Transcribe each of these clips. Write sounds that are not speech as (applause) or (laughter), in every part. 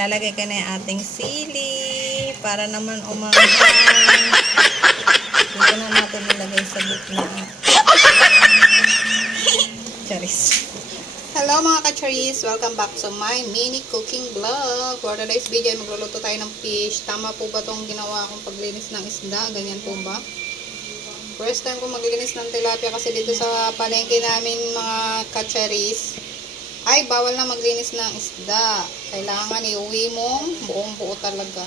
Lalagay ka na yung ating sili para naman umanghang. Dito na natin nilagay sa gitna. Charis. Hello mga ka-charis! Welcome back to my mini cooking vlog. For today's video, magluluto tayo ng fish. Tama po ba itong ginawa kong paglinis ng isda? Ganyan po ba? First time ko maglinis ng tilapia kasi dito sa palengke namin mga ka-charis, ay bawal na maglinis ng isda. Kailangan iuwi mo buong buo talaga.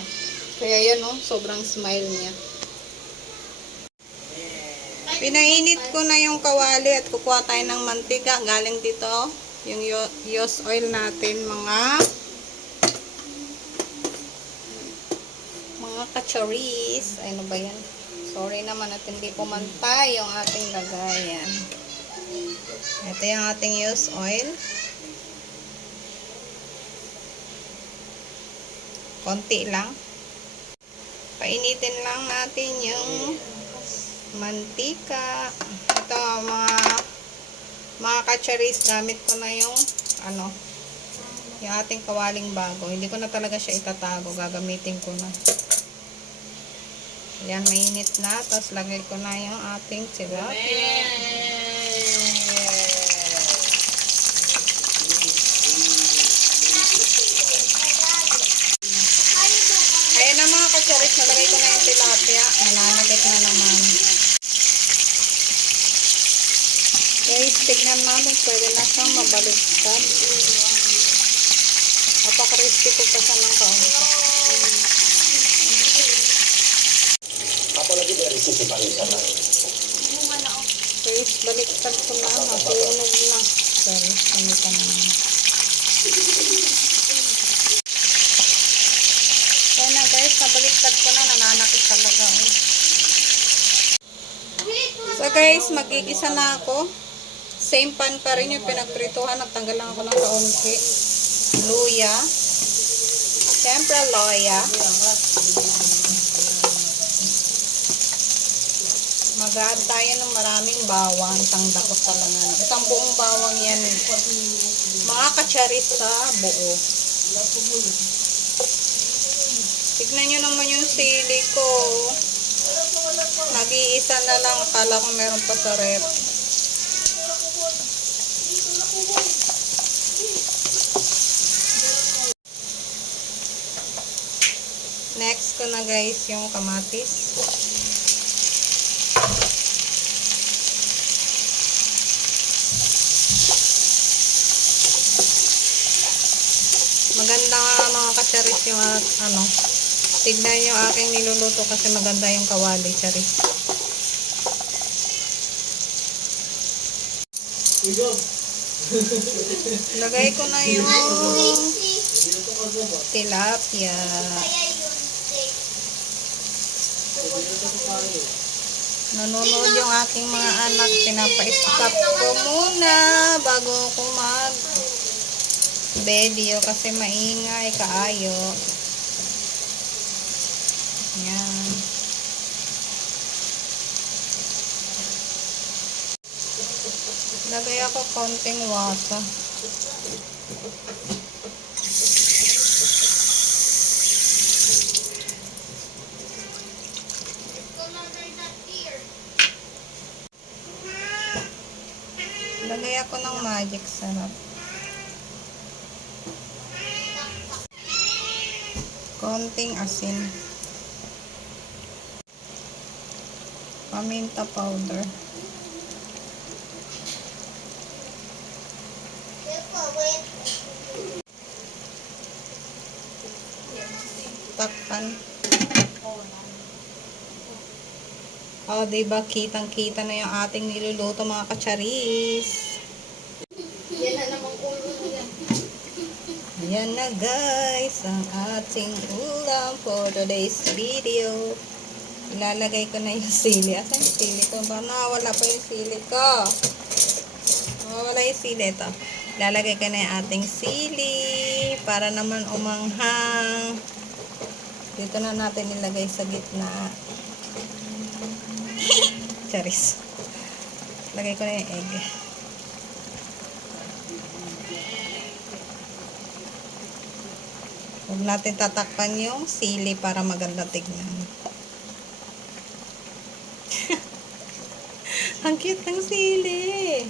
Kaya yan oh, sobrang smile niya. Pinainit ko na yung kawali at kukuha tayo ng mantika. Galing dito, yung yo- yos oil natin, mga mga kacharis. Ano ba yan? Sorry naman at hindi pumantay yung ating lagayan. Ito yung ating yos oil. Konti lang. Painitin lang natin yung mantika. Ito, mga mga kacharis, gamit ko na yung ano, yung ating kawaling bago. Hindi ko na talaga siya itatago. Gagamitin ko na. Yan, mainit na. Tapos lagay ko na yung ating tilapia. Ayan na mga kacharis, nalagay ko na yung tilapia. Nananagit na naman. Guys, tignan namin. Pwede na siyang mabaliktad. Napaka-crispy ko pa siya ng kaunti. Ako lagi dari sisi barisan na. Guys, baliktad ko na. Nasunog na. Sorry, ano pa naman. Kaya na guys, nabaliktad ko na. Nananakit talaga. Oh. So guys, magigisa na ako. Same pan pa rin yung pinagprituhan. Nagtanggal lang ako ng kaunti. Luya. Siyempre, loya. Mag-add tayo ng maraming bawang. Isang dakot talaga. Isang buong bawang yan. Mga katsaris sa buo. Tignan nyo naman yung sili ko. Nag-iisa na lang. Akala ko meron pa sa rep. Next ko na guys yung kamatis. Maganda nga mga kacharis yung at, ano. Tignan yung aking niluluto kasi maganda yung kawali, charis. Lagay ko na yung (laughs) tilapia. Nanonood yung aking mga anak. Pinapa-stop ko muna bago ko mag video kasi maingay kaayo. Yan. Lagay ako konting wasa. Lagay ako ng magic sarap. Konting asin. Paminta powder. Takpan. Oh, diba? Kitang-kita na yung ating niluluto mga kacharis. Yan na namang ulo niya. Ayan na guys, ang ating ulam for today's video. Ilalagay ko na yung sili. Asan yung sili ko? Ba nawala pa yung sili ko? Nawala yung sili ito. Ilalagay ko na yung ating sili para naman umanghang. Dito na natin ilagay sa gitna. (laughs) Charis. Lagay ko na yung egg. Huwag natin tatakpan yung sili para maganda tignan. (laughs) Ang cute ng sili.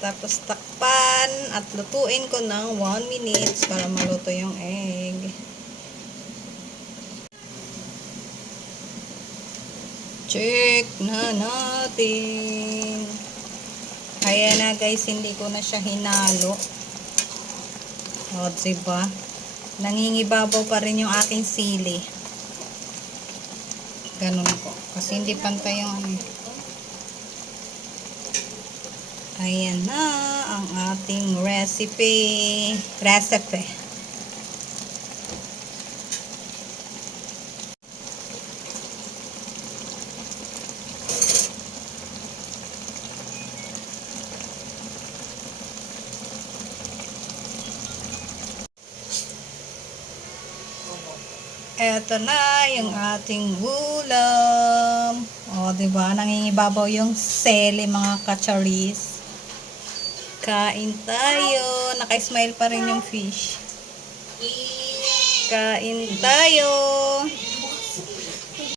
Tapos takpan at lutuin ko ng 1 minutes para maluto yung egg. Check na natin. Kaya na guys, hindi ko na siya hinalo. O, diba? Nangingibabaw pa rin yung aking sili. Ganun ko. Kasi hindi pantay yung ano. Ayan na ang ating recipe. Recipe. Eto na yung ating ulam. O, di ba? Nangingibabaw yung sele mga kacharis. Kain tayo. Naka-smile pa rin yung fish. Kain tayo.